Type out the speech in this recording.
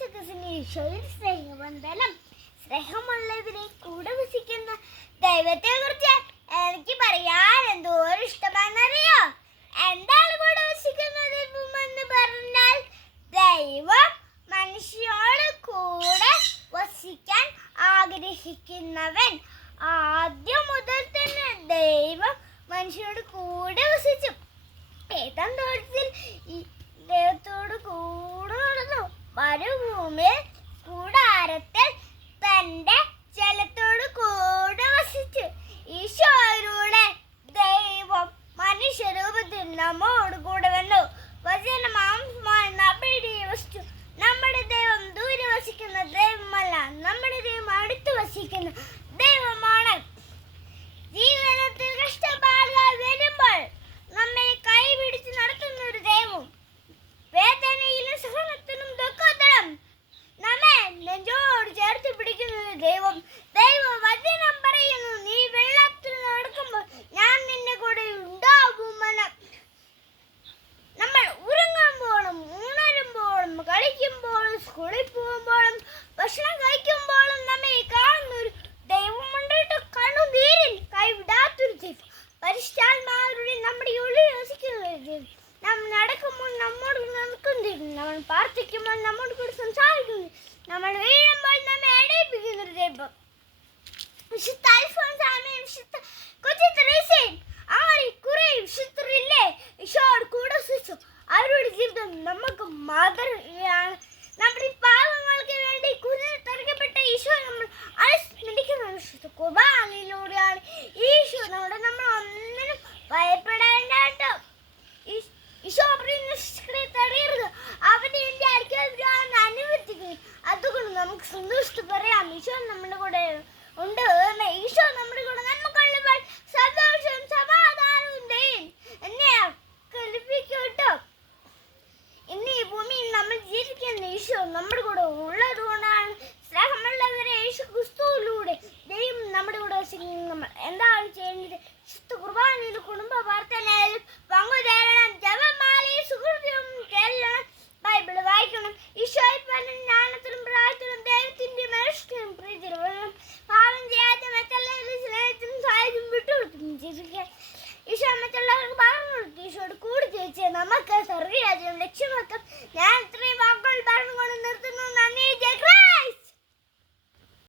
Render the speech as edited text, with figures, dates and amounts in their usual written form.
ഈശോയിൽ സ്നേഹബന്ധനം. സ്നേഹമുള്ളവരെ കൂടെ വസിക്കുന്ന ദൈവത്തെ കുറിച്ച് എനിക്ക് പറയാൻ എന്തോരം ഇഷ്ടമാണെന്നറിയോ? എന്താണ് കൂടെ വസിക്കുന്നത് എന്ന് പറഞ്ഞാൽ, ദൈവം മനുഷ്യനോട് കൂടെ വസിക്കാൻ ആഗ്രഹിക്കുന്നവൻ. ആദ്യം മുതൽ തന്നെ ദൈവം മനുഷ്യനോട് കൂടെ വസിച്ചു. ഏതാം തോട്ടത്തിൽ ദൈവത്തോട് കൂടെ നടന്നു. മരുഭൂമിയിൽ കൂടാരത്തിൽ തന്റെ ജലത്തോട് കൂടെ വസിച്ചു. ഈശോയിലൂടെ ദൈവം മനുഷ്യരൂപത്തിൽ നമ്മോട് കൂടെ വന്നു. വചനമാംസമായി നമ്മിടെ വസിച്ചു. നമ്മുടെ ദൈവം ദൂരെ വസിക്കുന്ന ദൈവമല്ല, നമ്മുടെ ദൈവം അടുത്ത് വസിക്കുന്ന ദൈവമാണ്. ജീവിതത്തിൽ കഷ്ടപ്പാടുകൾ വരുമ്പോൾ നമ്മെ കൈപിടിച്ച് നടത്തുന്ന ഒരു ദൈവം, വേദനയിലും സഹനത്തിലും ദുഃഖത്തിലും നമ്മെ നെഞ്ചോട് ചേർത്ത് പിടിക്കുന്ന ഒരു ദൈവം. ദൈവം വചനം പറയുന്നു, നീ വെള്ളത്തിൽ നടക്കുമ്പോൾ ഞാൻ നിന്റെ കൂടെ ഉണ്ടാകുമെന്ന്. നമ്മൾ ഉറങ്ങുമ്പോഴും ഉണരുമ്പോഴും കളിക്കുമ്പോഴും സ്കൂളിൽ പോകുമ്പോഴും ഭക്ഷണം കഴിക്കുമ്പോഴും നമ്മെ കാണുന്ന ഒരു ദൈവമുണ്ട്. കണ്ണുനീരിൽ കൈവിടാത്തൊരു ദൈവം, പരിശുദ്ധാത്മാവിലൂടെ നമ്മുടെ ഉള്ളിൽ വസിക്കുന്ന ഒരു ദൈവം. നാം നടക്കുമ്പോൾ നമ്മോട് നടക്കുന്നു, നമ്മൾ പ്രാർത്ഥിക്കുമ്പോൾ നമ്മോട് കൂടി സംസാരിക്കുന്നു, നമ്മൾ വീഴുമ്പോൾ നമ്മെ എണീപ്പിക്കുന്ന ഒരു ദൈവം. വിശുദ്ധ അൽഫോൻസാമ്മ, വിശുദ്ധ കൊച്ചു തെരേസയും അങ്ങനെ കുറെ വിശുദ്ധരില്ലേ ഈശോയോട് കൂടെ വസിച്ചു. അവരുടെ ജീവിതം നമുക്ക് മാതൃകയാണ്. നമ്മുടെ പാവങ്ങൾക്ക് വേണ്ടി കുരിശിൽ തറയ്ക്കപ്പെട്ട ഈശോ നമ്മൾ അനുസ്മരിക്കുന്ന വിശുദ്ധ കുർബാനയിലൂടെയാണ്. ഈശോ നമ്മൾ ഒന്നിനും ഭയപ്പെടേണ്ട കേട്ടോ. ഈശോ തടയരുത്, അവന് വേണ്ടി അടുക്കാൻ അനുവദിക്കുന്നു. അതുകൊണ്ട് നമുക്ക് സന്തോഷത്തിൽ പറയാം, ഈശോ നമ്മുടെ കൂടെ ഉണ്ട്. ഈശോ നമ്മുടെ കൂടെ നമുക്കുള്ളപ്പോൾ സന്തോഷവും സമാധാനവും എന്നെ കൽപ്പിക്കട്ടോ. ഇന്ന് ഈ ഭൂമിയിൽ നമ്മൾ ജീവിക്കുന്ന ഈശോ നമ്മുടെ കൂടെ ഉള്ളത് കൊണ്ടാണ്. സ്നേഹമുള്ളവരെ, യേശു ക്രിസ്തുവിലൂടെ ദൈവം നമ്മുടെ കൂടെ വസിക്കുന്നു. നമ്മൾ എന്താണ് ചെയ്യേണ്ടത്? വിശുദ്ധ കുർബാനയിൽ കുടുംബ പ്രാർത്ഥനയിലും പങ്കുചേരണം, ജപമാലയും സുഹൃത്തും ചെല്ലണം, ബൈബിൾ വായിക്കണം, ഈശോയെ പറഞ്ഞ ജ്ഞാനത്തിലും പ്രായത്തിലും ദൈവത്തിന്റെ മനുഷ്യനും പ്രീതിയിലും പാപം ചെയ്യാത്ത മറ്റുള്ളവരുടെ സ്നേഹത്തിനും സഹായത്തിനും വിട്ടുകൊടുത്തും ജീവിക്കാൻ ഈശോ മറ്റുള്ളവർക്ക് പറഞ്ഞു കൊടുത്തു. ഈശോയോട് കൂടി ചോദിച്ച് നമുക്ക് സ്വർഗരാജ്യം ലക്ഷ്യമാക്കാം. ഞാൻ ഇത്രയും വാക്കുകൾ പറഞ്ഞുകൊണ്ട് നിർത്തുന്നു.